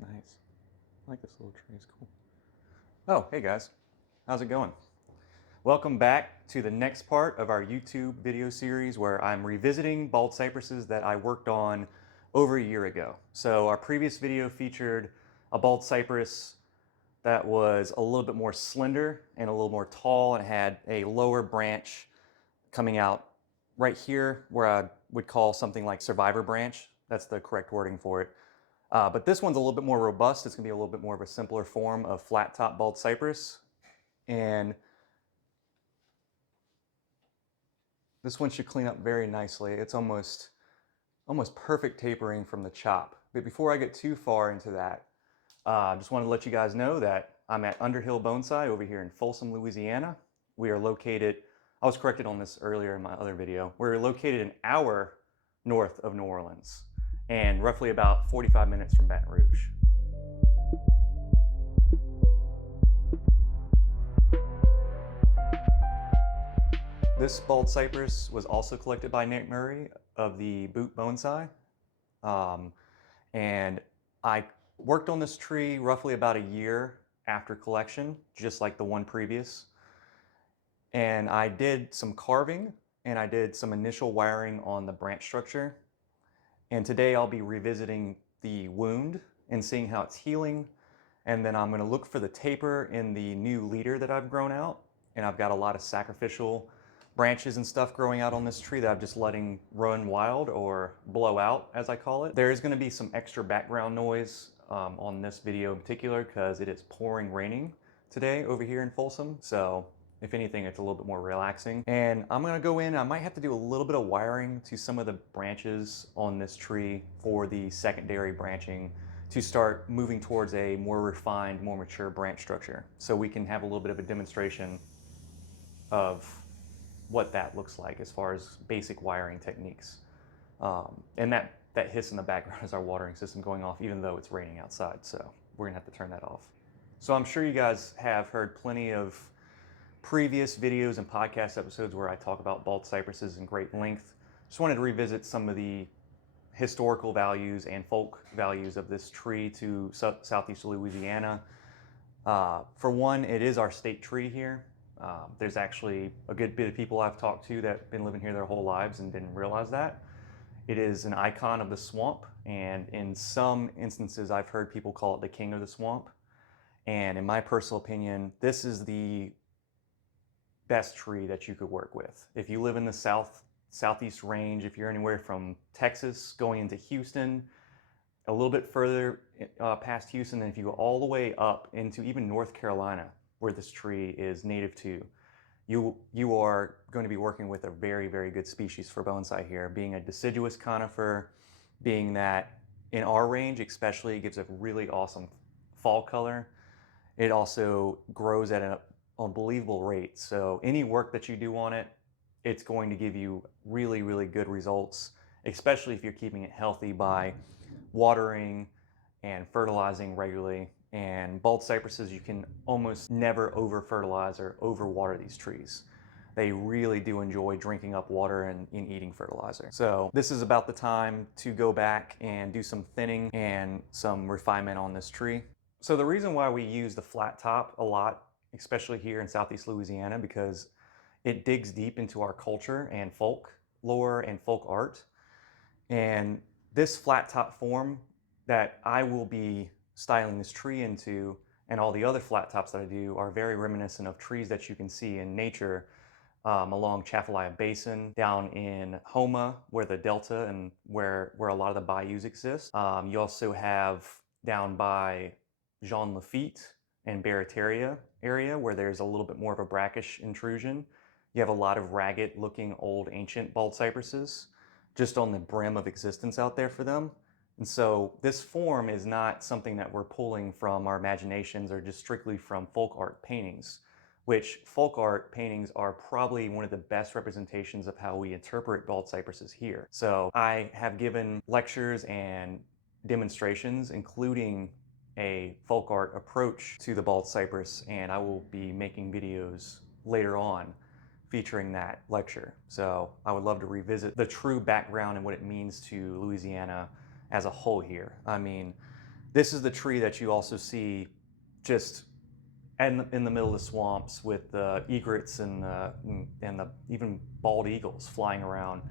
Nice. I like this little tree, it's cool. Oh, hey guys. How's it going? Welcome back to the next part of our YouTube video series where I'm revisiting bald cypresses that I worked on over a year ago. So our previous video featured a bald cypress that was a little bit more slender and a little more tall and had a lower branch coming out right here where I would call something like survivor branch. That's the correct wording for it. But this one's a little bit more robust. It's gonna be a little bit more of a simpler form of flat top bald cypress. And this one should clean up very nicely. It's almost perfect tapering from the chop. But before I get too far into that, I just wanted to let you guys know that I'm at Underhill Bonsai over here in Folsom, Louisiana. We are located, I was corrected on this earlier in my other video, we're located an hour north of New Orleans and roughly about 45 minutes from Baton Rouge. This bald cypress was also collected by Nick Murray of the Boot Bonsai. And I worked on this tree roughly about a year after collection, just like the one previous. And I did some carving and I did some initial wiring on the branch structure. And today I'll be revisiting the wound and seeing how it's healing. And then I'm going to look for the taper in the new leader that I've grown out. And I've got a lot of sacrificial branches and stuff growing out on this tree that I'm just letting run wild or blow out, as I call it. There is going to be some extra background noise on this video in particular because it is pouring raining today over here in Folsom. So if anything, it's a little bit more relaxing. And I'm going to go in, I might have to do a little bit of wiring to some of the branches on this tree for the secondary branching to start moving towards a more refined, more mature branch structure. So we can have a little bit of a demonstration of what that looks like as far as basic wiring techniques. And that hiss in the background is our watering system going off even though it's raining outside. So we're gonna have to turn that off. So I'm sure you guys have heard plenty of previous videos and podcast episodes where I talk about bald cypresses in great length. Just wanted to revisit some of the historical values and folk values of this tree to southeast Louisiana. For one, it is our state tree here. There's actually a good bit of people I've talked to that have been living here their whole lives and didn't realize that. It is an icon of the swamp, and in some instances I've heard people call it the king of the swamp. And in my personal opinion, this is the best tree that you could work with. If you live in the southeast range, if you're anywhere from Texas going into Houston, a little bit further past Houston, and if you go all the way up into even North Carolina, where this tree is native to, you are going to be working with a very, very good species for bonsai here, being a deciduous conifer, being that in our range especially, it gives a really awesome fall color. It also grows at an unbelievable rate. So any work that you do on it, it's going to give you really, really good results, especially if you're keeping it healthy by watering and fertilizing regularly. And bald cypresses, you can almost never over fertilize or over water these trees. They really do enjoy drinking up water and eating fertilizer. So this is about the time to go back and do some thinning and some refinement on this tree. So the reason why we use the flat top a lot, especially here in southeast Louisiana, because it digs deep into our culture and folk lore and folk art. And this flat top form that I will be styling this tree into, and all the other flat tops that I do, are very reminiscent of trees that you can see in nature along Chafalaya Basin, down in Homa, where the delta and where a lot of the bayous exist. You also have down by Jean Lafitte and Barataria area, where there's a little bit more of a brackish intrusion. You have a lot of ragged looking old ancient bald cypresses just on the brim of existence out there for them. And so this form is not something that we're pulling from our imaginations or just strictly from folk art paintings, which folk art paintings are probably one of the best representations of how we interpret bald cypresses here. So I have given lectures and demonstrations, including a folk art approach to the bald cypress, and I will be making videos later on featuring that lecture. So I would love to revisit the true background and what it means to Louisiana as a whole here. I mean, This is the tree that you also see just in the middle of the swamps with the egrets and the even bald eagles flying around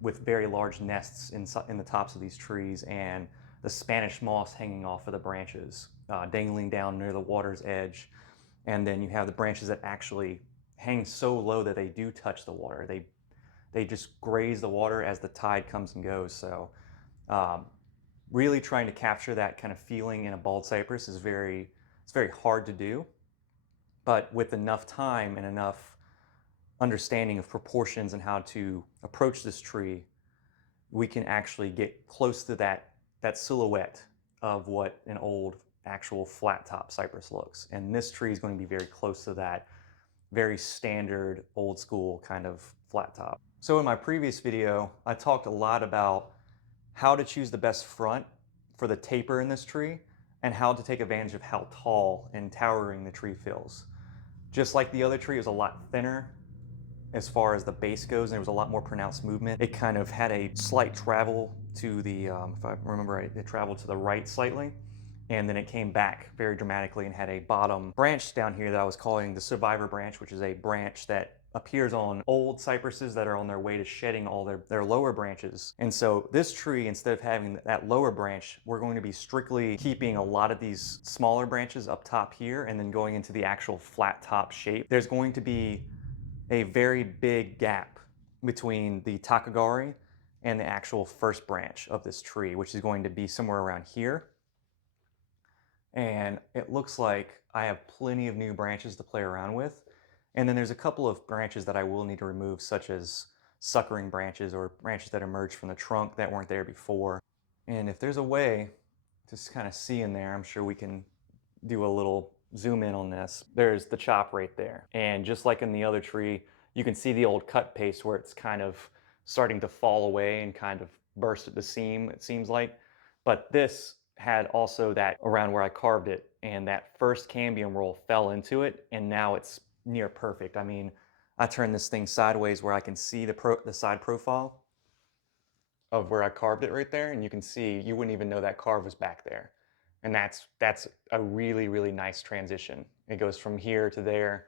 with very large nests in the tops of these trees, and the Spanish moss hanging off of the branches, dangling down near the water's edge. And then you have the branches that actually hang so low that they do touch the water. They just graze the water as the tide comes and goes. So um, really trying to capture that kind of feeling in a bald cypress is it's very hard to do, but with enough time and enough understanding of proportions and how to approach this tree, we can actually get close to that silhouette of what an old actual flat top cypress looks. And this tree is going to be very close to that very standard old school kind of flat top. So in my previous video, I talked a lot about how to choose the best front for the taper in this tree and how to take advantage of how tall and towering the tree feels. Just like the other tree, it was a lot thinner as far as the base goes, and there was a lot more pronounced movement. It kind of had a slight travel to the, if I remember right, it traveled to the right slightly, and then it came back very dramatically and had a bottom branch down here that I was calling the survivor branch, which is a branch that appears on old cypresses that are on their way to shedding all their lower branches. And so this tree, instead of having that lower branch, we're going to be strictly keeping a lot of these smaller branches up top here and then going into the actual flat top shape. There's going to be a very big gap between the Takagari and the actual first branch of this tree, which is going to be somewhere around here. And it looks like I have plenty of new branches to play around with. And then there's a couple of branches that I will need to remove, such as suckering branches or branches that emerged from the trunk that weren't there before. And if there's a way to kind of see in there, I'm sure we can do a little zoom in on this. There's the chop right there. And just like in the other tree, you can see the old cut paste where it's kind of starting to fall away and kind of burst at the seam, it seems like. But this had also that around where I carved it, and that first cambium roll fell into it, and now it's near perfect. I mean, I turned this thing sideways where I can see the side profile of where I carved it right there, and you can see, you wouldn't even know that carve was back there. And that's a really, really nice transition. It goes from here to there.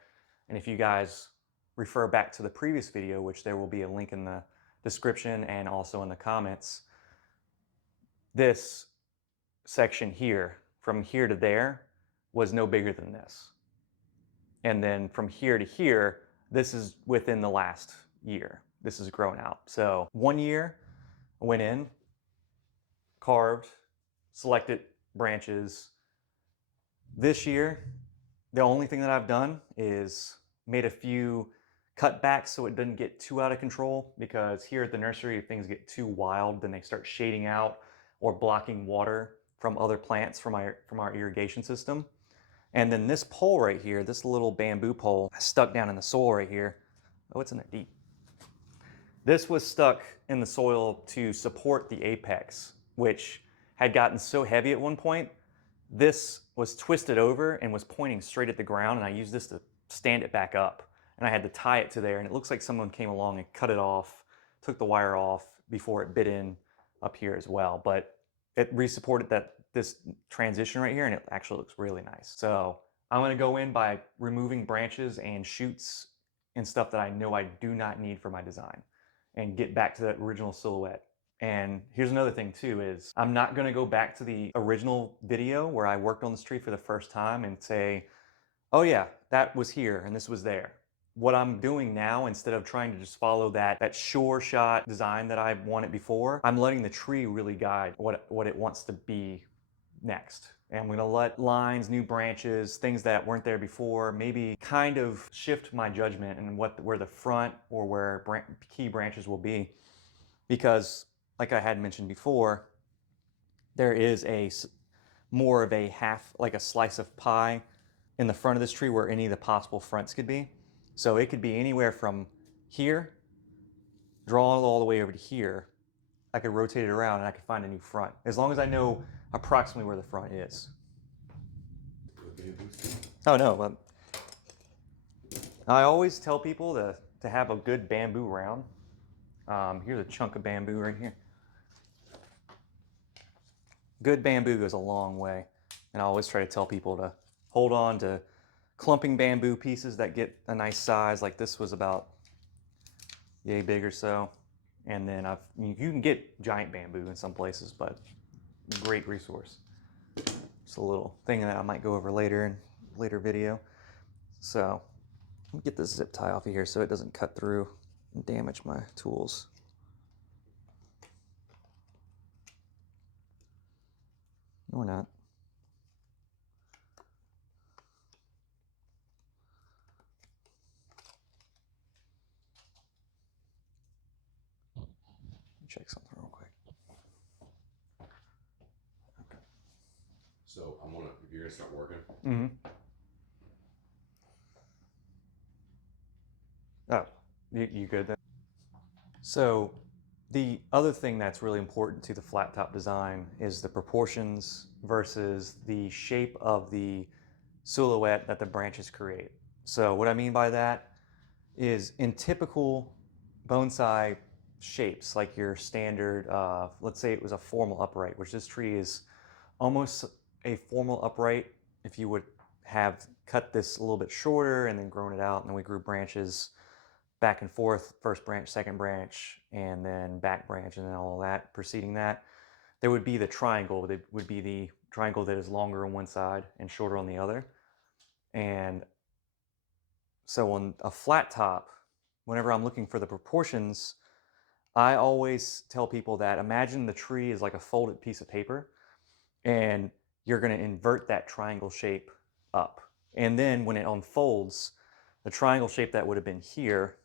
And if you guys refer back to the previous video, which there will be a link in the description and also in the comments, this section here, from here to there, was no bigger than this. And then from here to here, this is within the last year. This has grown out. So 1 year, I went in, carved, selected branches. This year, the only thing that I've done is made a few cutbacks so it doesn't get too out of control, because here at the nursery, if things get too wild, then they start shading out or blocking water from other plants from our irrigation system. And then this pole right here, this little bamboo pole stuck down in the soil right here. Oh, it's in there deep. This was stuck in the soil to support the apex, which had gotten so heavy at one point, this was twisted over and was pointing straight at the ground, and I used this to stand it back up. And I had to tie it to there, and it looks like someone came along and cut it off, took the wire off before it bit in up here as well. But it re-supported this transition right here, and it actually looks really nice. So I'm gonna go in by removing branches and shoots and stuff that I know I do not need for my design, and get back to that original silhouette. And here's another thing too, is I'm not gonna go back to the original video where I worked on this tree for the first time and say, oh yeah, that was here and this was there. What I'm doing now, instead of trying to just follow that sure shot design that I wanted before, I'm letting the tree really guide what it wants to be next. And I'm gonna let lines, new branches, things that weren't there before, maybe kind of shift my judgment and where the front or where key branches will be. Because like I had mentioned before, there is more of a half, like a slice of pie in the front of this tree where any of the possible fronts could be. So it could be anywhere from here, draw it all the way over to here. I could rotate it around and I could find a new front, as long as I know approximately where the front is. Oh no, I always tell people to have a good bamboo round. Here's a chunk of bamboo right here. Good bamboo goes a long way. And I always try to tell people to hold on to clumping bamboo pieces that get a nice size. Like this was about yay big or so. And then you can get giant bamboo in some places, but great resource. Just a little thing that I might go over later in later video. So let me get this zip tie off of here so it doesn't cut through and damage my tools. Or not. Check something real quick. Okay. So if you're gonna start working. Mm-hmm. Oh, you good then? So the other thing that's really important to the flat top design is the proportions versus the shape of the silhouette that the branches create. So what I mean by that is in typical bonsai shapes, like your standard, let's say it was a formal upright, which this tree is almost a formal upright. If you would have cut this a little bit shorter and then grown it out, and then we grew branches back and forth, first branch, second branch, and then back branch, and then all that preceding that, there would be the triangle. That would be the triangle that is longer on one side and shorter on the other. And so on a flat top, whenever I'm looking for the proportions, I always tell people that imagine the tree is like a folded piece of paper, and you're going to invert that triangle shape up. And then when it unfolds, the triangle shape that would have been here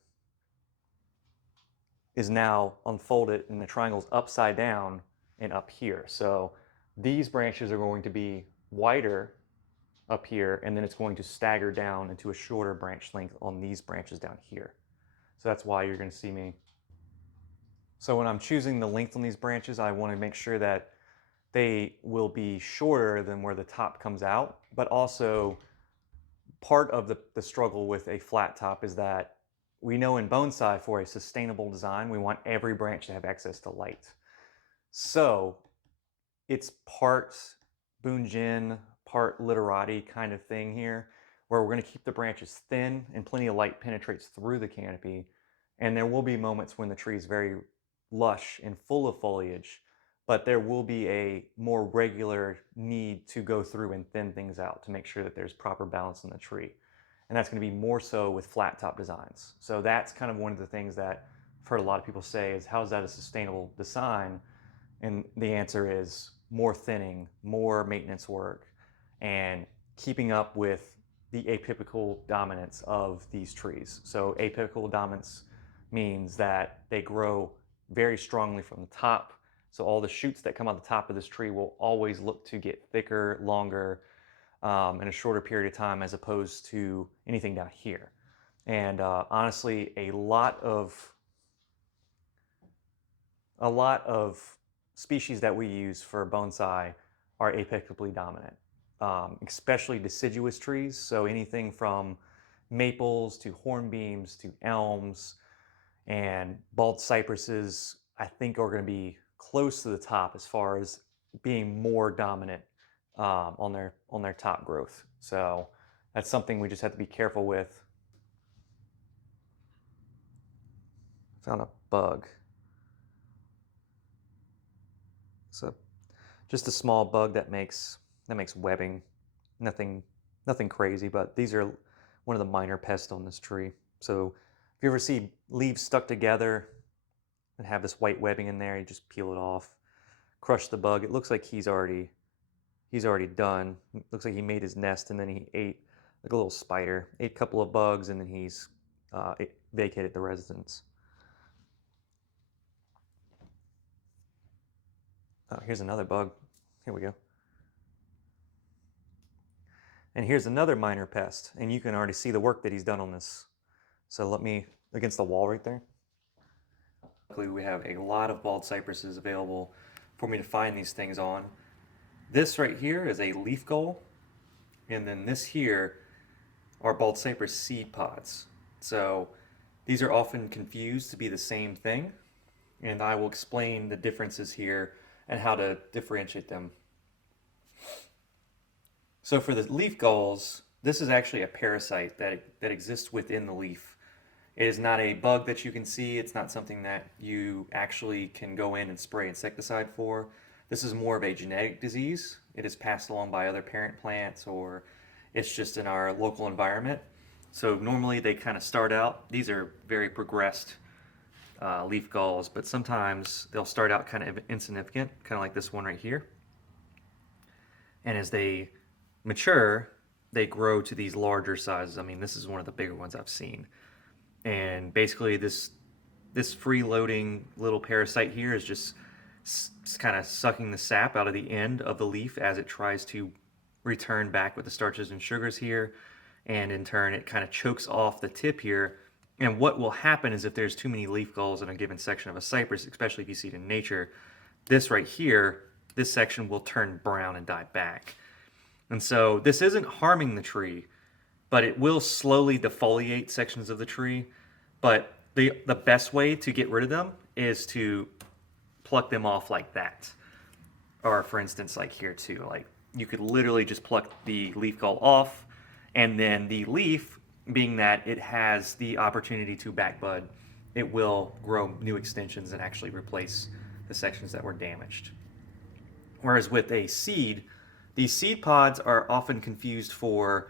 is now unfolded and the triangle's upside down and up here. So these branches are going to be wider up here, and then it's going to stagger down into a shorter branch length on these branches down here. So that's why you're going to see me. So when I'm choosing the length on these branches, I want to make sure that they will be shorter than where the top comes out, but also part of the struggle with a flat top is that we know in bonsai for a sustainable design, we want every branch to have access to light. So it's part Bunjin, part literati kind of thing here, where we're going to keep the branches thin and plenty of light penetrates through the canopy. And there will be moments when the tree is very lush and full of foliage, but there will be a more regular need to go through and thin things out to make sure that there's proper balance in the tree. And that's going to be more so with flat top designs. So that's kind of one of the things that I've heard a lot of people say is, how is that a sustainable design? And the answer is more thinning, more maintenance work, and keeping up with the apical dominance of these trees. So apical dominance means that they grow very strongly from the top. So all the shoots that come out the top of this tree will always look to get thicker, longer, in a shorter period of time as opposed to anything down here. And honestly, a lot of species that we use for bonsai are apically dominant, especially deciduous trees. So anything from maples to hornbeams to elms and bald cypresses, I think are going to be close to the top as far as being more dominant on their top growth. So that's something we just have to be careful with. Found a bug. So just a small bug that makes webbing. Nothing crazy, but these are one of the minor pests on this tree. So if you ever see leaves stuck together and have this white webbing in there, you just peel it off, crush the bug. It looks like he's already done. It looks like he made his nest and then he ate like a little spider, ate a couple of bugs, and then he's vacated the residence. Oh, here's another bug. Here we go. And here's another minor pest, and you can already see the work that he's done on this. So let me, against the wall right there. Luckily we have a lot of bald cypresses available for me to find these things on. This right here is a leaf gull, and then this here are bald cypress seed pods. So these are often confused to be the same thing, and I will explain the differences here and how to differentiate them. So for the leaf galls, this is actually a parasite that exists within the leaf. It is not a bug that you can see. It's not something that you actually can go in and spray insecticide for. This is more of a genetic disease. It is passed along by other parent plants, or it's just in our local environment. So normally they kind of start out, these are very progressed leaf galls, but sometimes they'll start out kind of insignificant, kind of like this one right here. And as they mature, they grow to these larger sizes. I mean, this is one of the bigger ones I've seen. And basically, this free-loading little parasite here is just kind of sucking the sap out of the end of the leaf as it tries to return back with the starches and sugars here. And in turn, it kind of chokes off the tip here. And what will happen is if there's too many leaf galls in a given section of a cypress, especially if you see it in nature, this right here, this section will turn brown and die back. And so this isn't harming the tree, but it will slowly defoliate sections of the tree. But the best way to get rid of them is to pluck them off like that. Or for instance, like here too, like you could literally just pluck the leaf gall off, and then the leaf, being that it has the opportunity to backbud, it will grow new extensions and actually replace the sections that were damaged. Whereas with a seed, these seed pods are often confused for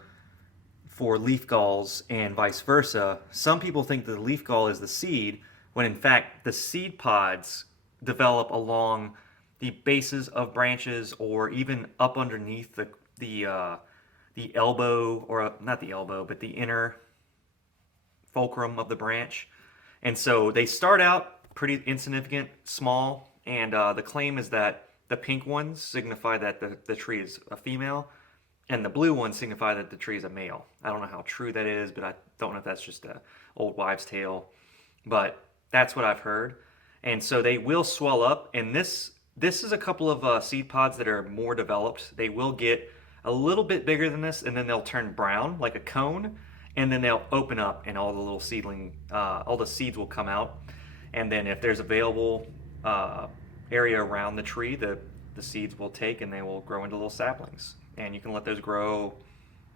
leaf galls and vice versa. Some people think that the leaf gall is the seed, when in fact the seed pods develop along the bases of branches or even up underneath the elbow, or not the elbow, but the inner fulcrum of the branch. And so they start out pretty insignificant, small, and the claim is that the pink ones signify that the tree is a female, and the blue ones signify that the tree is a male. I don't know how true that is, but I don't know if that's just a old wives' tale. But that's what I've heard. And so they will swell up, and this is a couple of seed pods that are more developed. They will get a little bit bigger than this, and then they'll turn brown like a cone, and then they'll open up, and all the little all the seeds will come out. And then if there's available area around the tree, the seeds will take and they will grow into little saplings. And you can let those grow,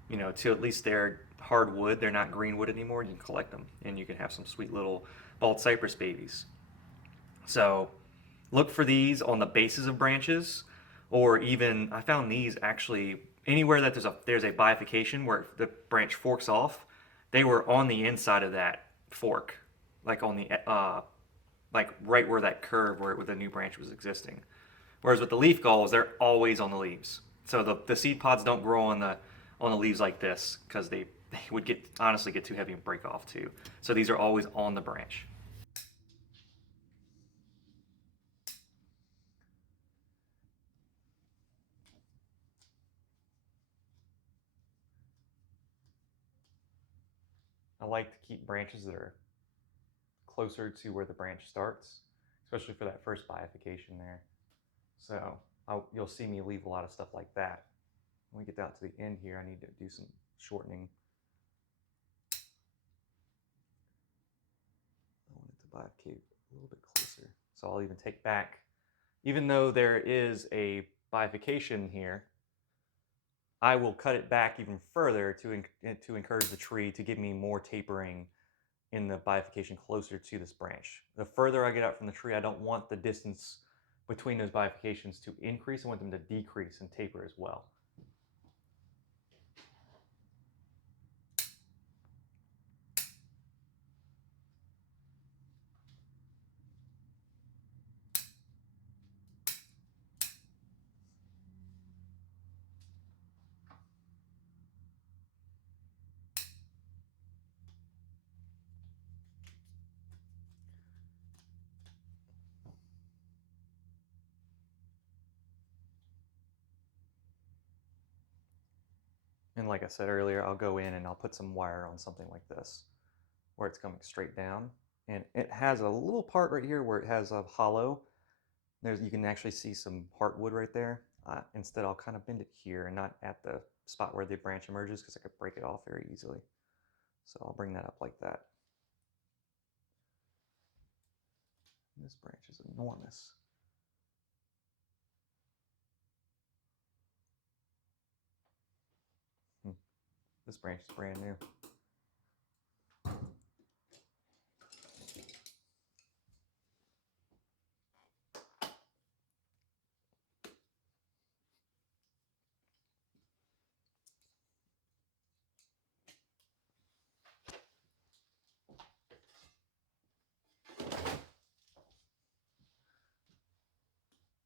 to at least they're hardwood. They're not greenwood anymore. You can collect them, and you can have some sweet little bald cypress babies. So look for these on the bases of branches, or even I found these actually anywhere that there's a bifurcation where the branch forks off. They were on the inside of that fork, like on the like right where that curve where the new branch was existing. Whereas with the leaf galls, they're always on the leaves. So the seed pods don't grow on the leaves like this because they would honestly get too heavy and break off too. So these are always on the branch. I like to keep branches that are closer to where the branch starts, especially for that first bifurcation there. So you'll see me leave a lot of stuff like that. When we get down to the end here, I need to do some shortening. I want it to bifurcate a little bit closer. So I'll even take back, even though there is a bifurcation here, I will cut it back even further to encourage the tree to give me more tapering in the bifurcation closer to this branch. The further I get out from the tree, I don't want the distance between those bifurcations to increase. I want them to decrease and taper as well. And like I said earlier, I'll go in and I'll put some wire on something like this where it's coming straight down. And it has a little part right here where it has a hollow. You can actually see some heartwood right there. Instead, I'll kind of bend it here and not at the spot where the branch emerges because I could break it off very easily. So I'll bring that up like that. This branch is enormous. This branch is brand new.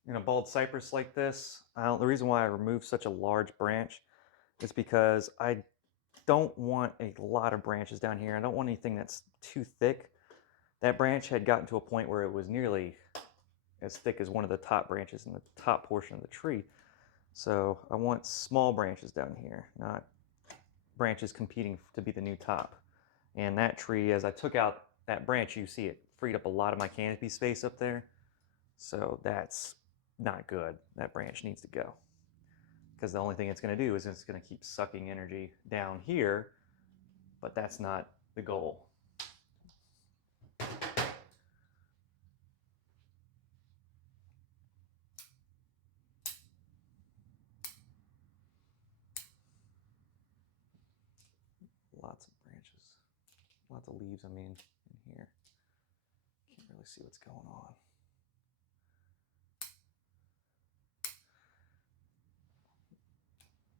In a bald cypress like this, the reason why I removed such a large branch is because I don't want a lot of branches down here. I don't want anything that's too thick. That branch had gotten to a point where it was nearly as thick as one of the top branches in the top portion of the tree. So I want small branches down here, not branches competing to be the new top. And that tree, as I took out that branch, you see it freed up a lot of my canopy space up there. So that's not good. That branch needs to go. Because the only thing it's going to do is it's going to keep sucking energy down here, but that's not the goal. Lots of branches, lots of leaves, I mean, in here. Can't really see what's going on.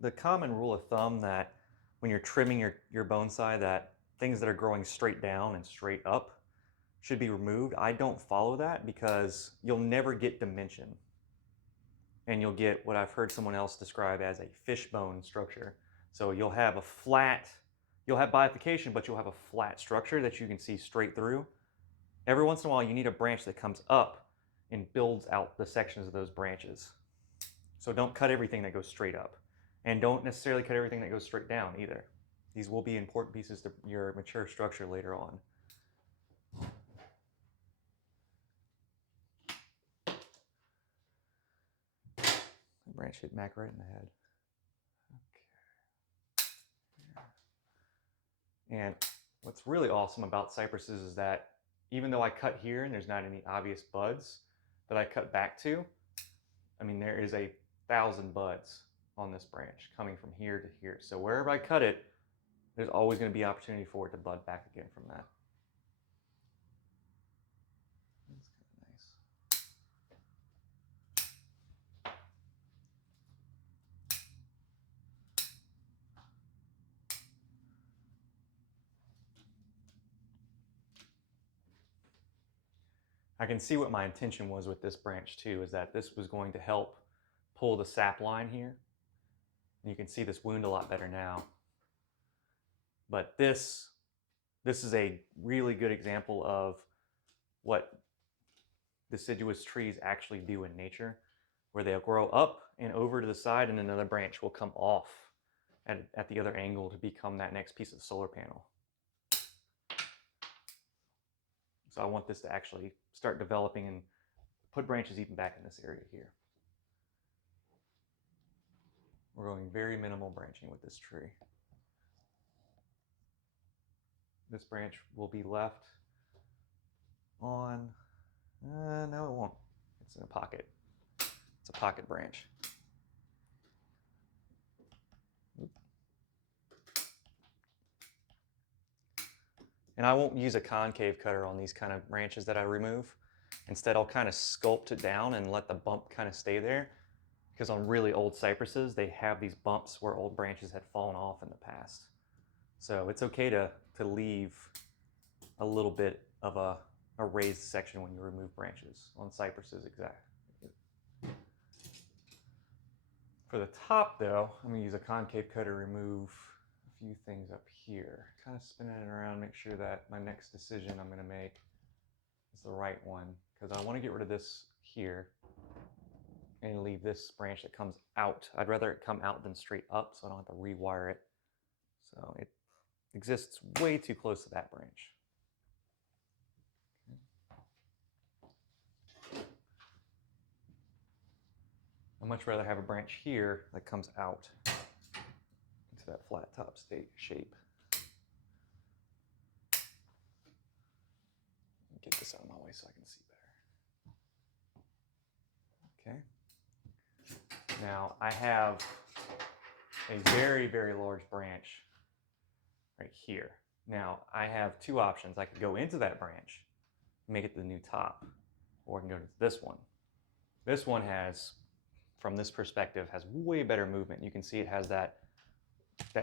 The common rule of thumb that when you're trimming your bonsai, that things that are growing straight down and straight up should be removed. I don't follow that because you'll never get dimension. And you'll get what I've heard someone else describe as a fishbone structure. So you'll have a flat, you'll have bifurcation, but you'll have a flat structure that you can see straight through. Every once in a while, you need a branch that comes up and builds out the sections of those branches. So don't cut everything that goes straight up. And don't necessarily cut everything that goes straight down either. These will be important pieces to your mature structure later on. The branch hit Mac right in the head. Okay. And what's really awesome about cypresses is that even though I cut here and there's not any obvious buds that I cut back to, I mean, there is 1,000 buds on this branch coming from here to here. So wherever I cut it, there's always going to be opportunity for it to bud back again from that. That's kind of nice. I can see what my intention was with this branch too, is that this was going to help pull the sap line here. And you can see this wound a lot better now. But this is a really good example of what deciduous trees actually do in nature, where they'll grow up and over to the side and another branch will come off at the other angle to become that next piece of the solar panel. So I want this to actually start developing and put branches even back in this area here. We're going very minimal branching with this tree. This branch will be left on, no it won't. It's in a pocket. It's a pocket branch. And I won't use a concave cutter on these kind of branches that I remove. Instead, I'll kind of sculpt it down and let the bump kind of stay there. Because on really old cypresses, they have these bumps where old branches had fallen off in the past. So it's okay to leave a little bit of a raised section when you remove branches on cypresses, exactly. For the top though, I'm gonna use a concave cutter to remove a few things up here. Kind of spinning it around, make sure that my next decision I'm gonna make is the right one. Because I wanna get rid of this here and leave this branch that comes out. I'd rather it come out than straight up so I don't have to rewire it. So it exists way too close to that branch. I'd much rather have a branch here that comes out into that flat top shape. Get this out of my way so I can see better. Okay. Now I have a very, very large branch right here. Now I have two options. I could go into that branch, make it the new top, or I can go to this one. This one has, from this perspective, has way better movement. You can see it has that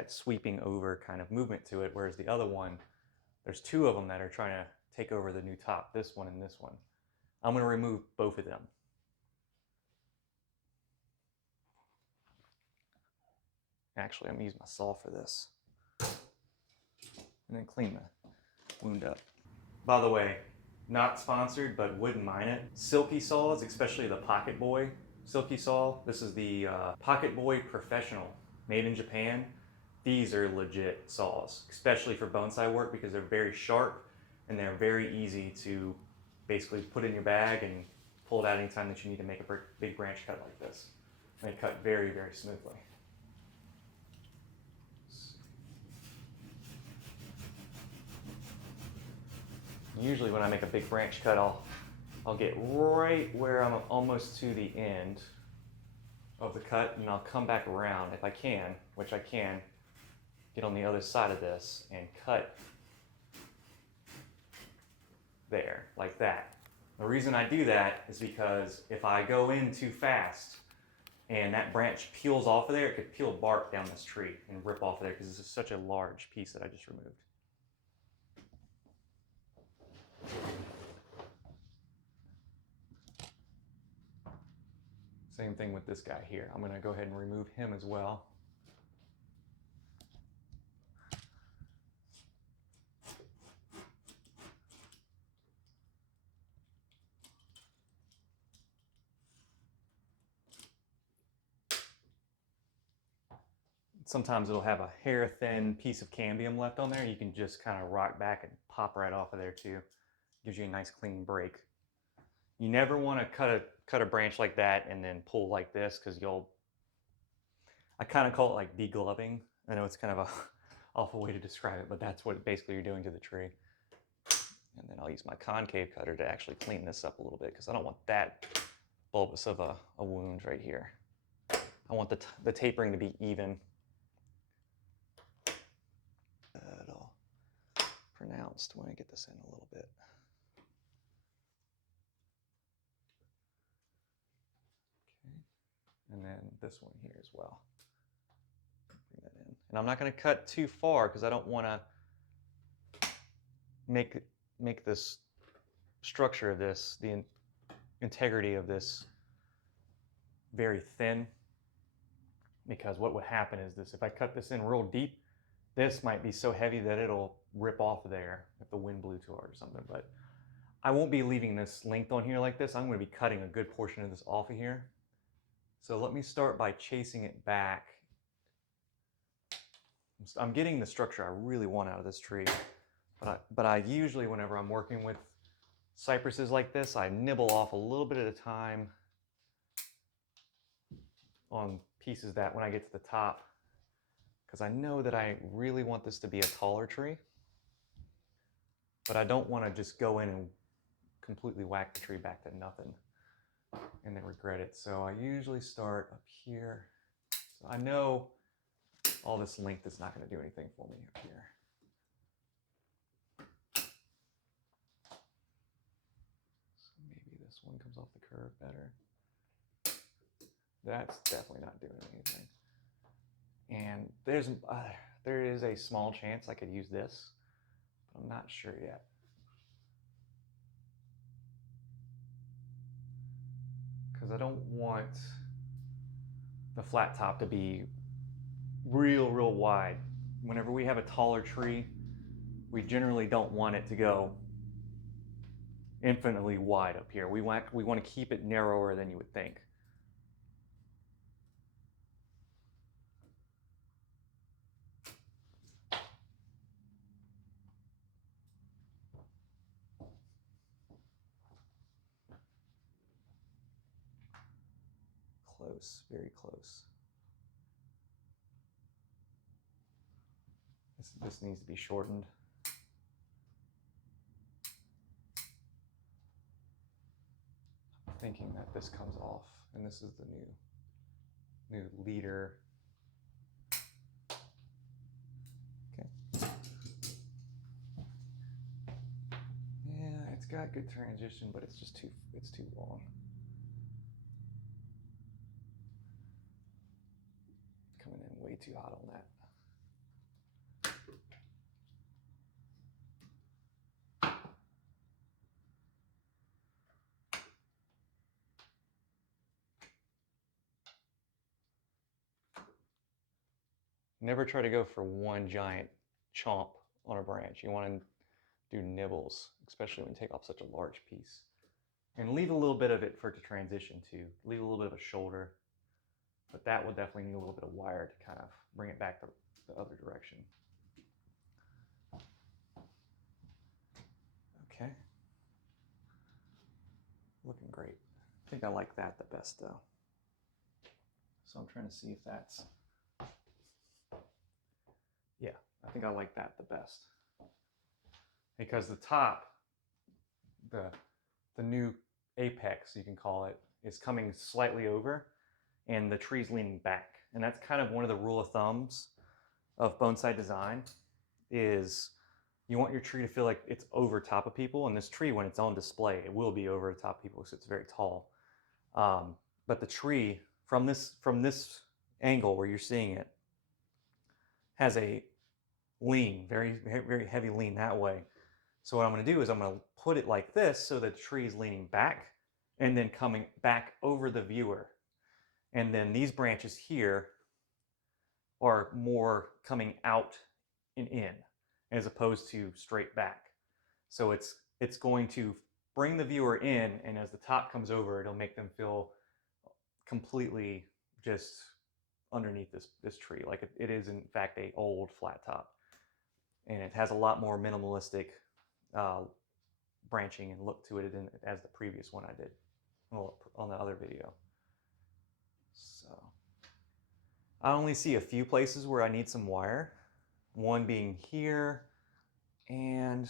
sweeping over kind of movement to it, whereas the other one, there's two of them that are trying to take over the new top, this one and this one. I'm going to remove both of them. Actually, I'm going to use my saw for this. And then clean the wound up. By the way, not sponsored, but wouldn't mind it. Silky saws, especially the Pocket Boy Silky saw. This is the Pocket Boy Professional, made in Japan. These are legit saws, especially for bonsai work because they're very sharp and they're very easy to basically put in your bag and pull it out anytime that you need to make a big branch cut like this. And they cut very, very smoothly. Usually when I make a big branch cut, I'll get right where I'm almost to the end of the cut, and I'll come back around if I can, which I can, get on the other side of this and cut there, like that. The reason I do that is because if I go in too fast and that branch peels off of there, it could peel bark down this tree and rip off of there because this is such a large piece that I just removed. Same thing with this guy here. I'm going to go ahead and remove him as well. Sometimes it'll have a hair thin piece of cambium left on there. You can just kind of rock back and pop right off of there too. Gives you a nice clean break. You never want to cut a branch like that and then pull like this because I kind of call it like degloving. I know it's kind of a awful way to describe it, but that's what basically you're doing to the tree. And then I'll use my concave cutter to actually clean this up a little bit because I don't want that bulbous of a wound right here. I want the tapering to be even. All pronounced when I get this in a little bit. Okay, and then this one here as well. Bring that in, and I'm not going to cut too far because I don't want to make this structure of this, the integrity of this, very thin. Because what would happen is this: if I cut this in real deep, this might be so heavy that it'll rip off of there if the wind blew too hard or something. But I won't be leaving this length on here like this. I'm going to be cutting a good portion of this off of here. So let me start by chasing it back. I'm getting the structure I really want out of this tree. But I usually, whenever I'm working with cypresses like this, I nibble off a little bit at a time on pieces that when I get to the top, because I know that I really want this to be a taller tree, but I don't want to just go in and completely whack the tree back to nothing and then regret it. So I usually start up here. So I know all this length is not going to do anything for me up here. So maybe this one comes off the curve better. That's definitely not doing anything. And there is a small chance I could use this, but I'm not sure yet. Because I don't want the flat top to be real wide. Whenever we have a taller tree, we generally don't want it to go infinitely wide up here. We want to keep it narrower than you would think. Close, very close. This needs to be shortened. I'm thinking that this comes off, and this is the new leader. Okay. good transition, but it's just it's too long. Coming in way too hot on that. Never try to go for one giant chomp on a branch. You want to do nibbles, especially when you take off such a large piece. And leave a little bit of it for it to transition to. Leave a little bit of a shoulder. But that will definitely need a little bit of wire to kind of bring it back the other direction. Okay. Looking great. I think I like that the best though. So I'm trying to see if that's, yeah, I think I like that the best. Because the top, the new apex, you can call it, is coming slightly over and the tree's leaning back. And that's kind of one of the rule of thumbs of bonsai design is you want your tree to feel like it's over top of people. And this tree, when it's on display, it will be over the top of people because it's very tall. But the tree from this angle where you're seeing it has a lean, very, very heavy lean that way. So what I'm going to do is I'm going to put it like this so the tree is leaning back and then coming back over the viewer. And then these branches here are more coming out and in as opposed to straight back. So it's going to bring the viewer in, and as the top comes over, it'll make them feel completely just underneath this tree. Like it is in fact a old flat top. And it has a lot more minimalistic branching and look to it as the previous one I did on the other video. So I only see a few places where I need some wire. One being here and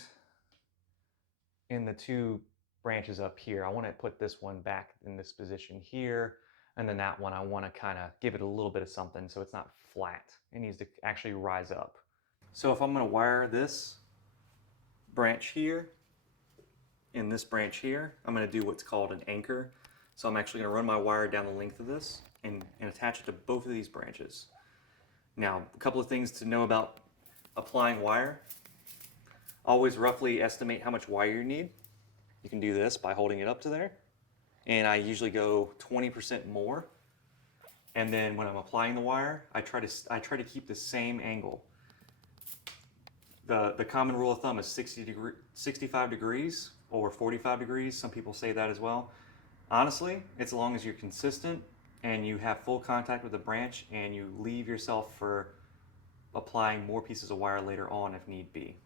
in the two branches up here. I want to put this one back in this position here. And then that one, I want to kind of give it a little bit of something so it's not flat. It needs to actually rise up. So if I'm going to wire this branch here and this branch here, I'm going to do what's called an anchor. So I'm actually going to run my wire down the length of this and attach it to both of these branches. Now, a couple of things to know about applying wire. Always roughly estimate how much wire you need. You can do this by holding it up to there. And I usually go 20% more. And then when I'm applying the wire, I try to keep the same angle. The common rule of thumb is 65 degrees or 45 degrees. Some people say that as well. Honestly, it's as long as you're consistent and you have full contact with the branch and you leave yourself for applying more pieces of wire later on if need be.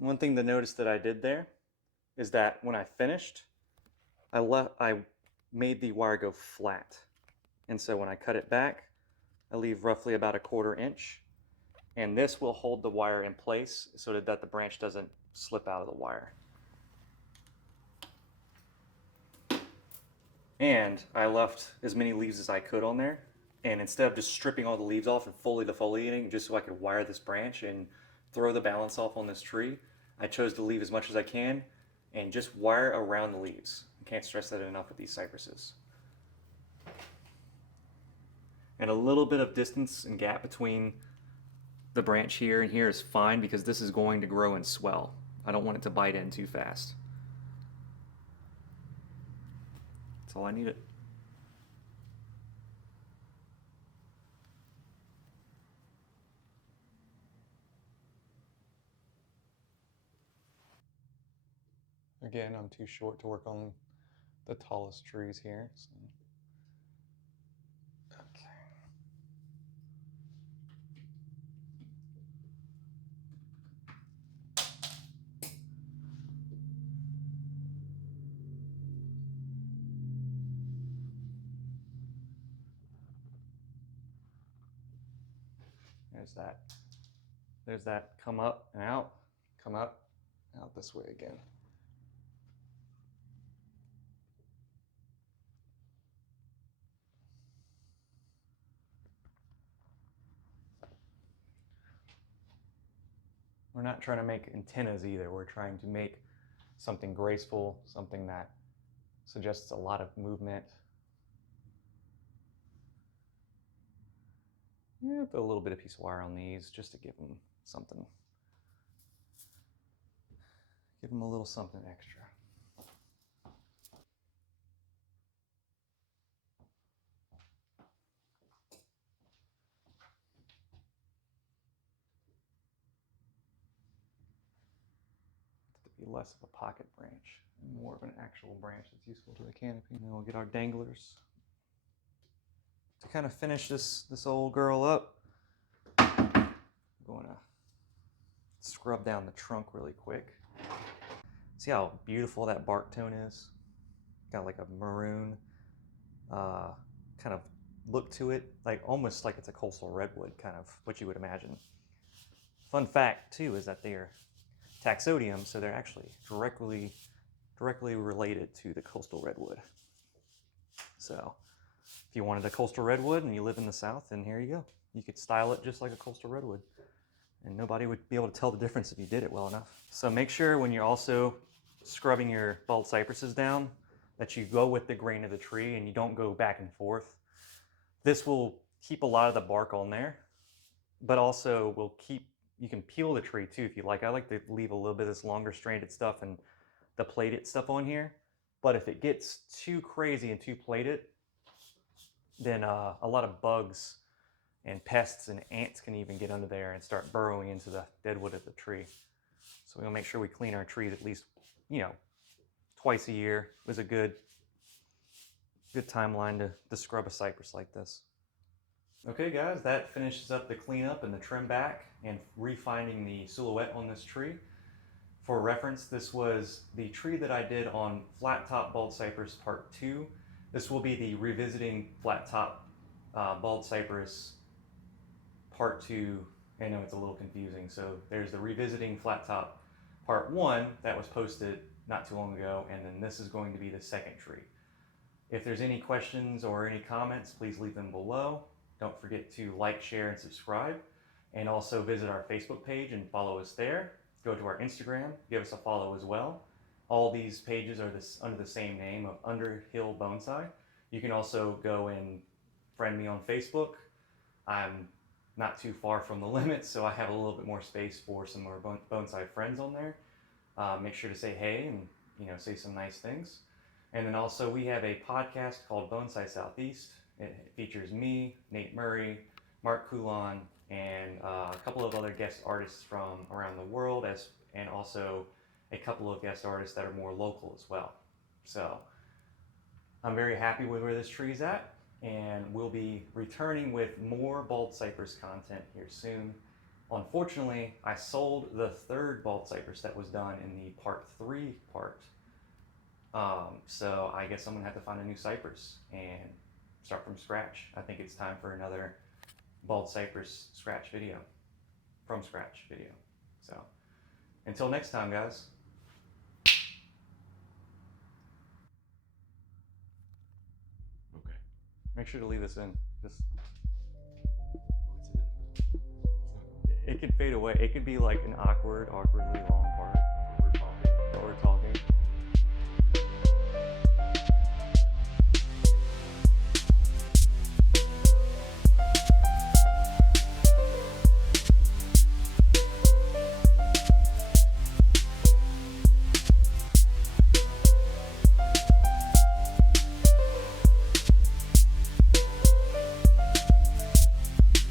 One thing to notice that I did there is that when I finished, I made the wire go flat. And so when I cut it back, I leave roughly about a 1/4 inch. And this will hold the wire in place so that the branch doesn't slip out of the wire. And I left as many leaves as I could on there. And instead of just stripping all the leaves off and fully defoliating just so I could wire this branch and throw the balance off on this tree, I chose to leave as much as I can and just wire around the leaves. I can't stress that enough with these cypresses. And a little bit of distance and gap between the branch here and here is fine because this is going to grow and swell. I don't want it to bite in too fast. That's all I needed. Again, I'm too short to work on the tallest trees here. So. Okay. There's that come up and out, come up, out this way again. We're not trying to make antennas either. We're trying to make something graceful, something that suggests a lot of movement. Yeah, put a little bit of piece of wire on these just to give them something. Give them a little something extra. To be less of a pocket branch and more of an actual branch that's useful to the canopy. And then we'll get our danglers. To kind of finish this old girl up, I'm going to scrub down the trunk really quick. See how beautiful that bark tone is? Got like a maroon kind of look to it, like almost like it's a coastal redwood, kind of what you would imagine. Fun fact too is that they're taxodium, so they're actually directly related to the coastal redwood. So if you wanted a coastal redwood and you live in the South, then here you go. You could style it just like a coastal redwood, and nobody would be able to tell the difference if you did it well enough. So make sure when you're also scrubbing your bald cypresses down that you go with the grain of the tree and you don't go back and forth. This will keep a lot of the bark on there, but also will keep, you can peel the tree too if you like. I like to leave a little bit of this longer stranded stuff and the plated stuff on here. But if it gets too crazy and too plated, then a lot of bugs and pests and ants can even get under there and start burrowing into the dead wood of the tree. So we'll make sure we clean our trees at least, twice a year. It was a good timeline to scrub a cypress like this. Okay guys, that finishes up the cleanup and the trim back and refining the silhouette on this tree. For reference, this was the tree that I did on Flat Top Bald Cypress Part 2. This will be the Revisiting Flat Top Bald Cypress Part 2. I know it's a little confusing. So there's the Revisiting Flat Top Part 1 that was posted not too long ago, and then this is going to be the second tree. If there's any questions or any comments, please leave them below. Don't forget to like, share, and subscribe. And also visit our Facebook page and follow us there. Go to our Instagram, give us a follow as well. All these pages are under the same name of Underhill Bonsai. You can also go and friend me on Facebook. I'm not too far from the limit, so I have a little bit more space for some more bonsai friends on there. Make sure to say hey and say some nice things. And then also we have a podcast called Bonsai Southeast. It features me, Nate Murray, Mark Coulon, and a couple of other guest artists from around the world, and also a couple of guest artists that are more local as well. So I'm very happy with where this tree's at, and we'll be returning with more bald cypress content here soon. Unfortunately, I sold the third bald cypress that was done in the Part 3 part. So I guess I'm gonna have to find a new cypress and start from scratch. I think it's time for another bald cypress from scratch video. So until next time, guys. Okay. Make sure to leave this in. What's it? It could fade away. It could be like an awkwardly long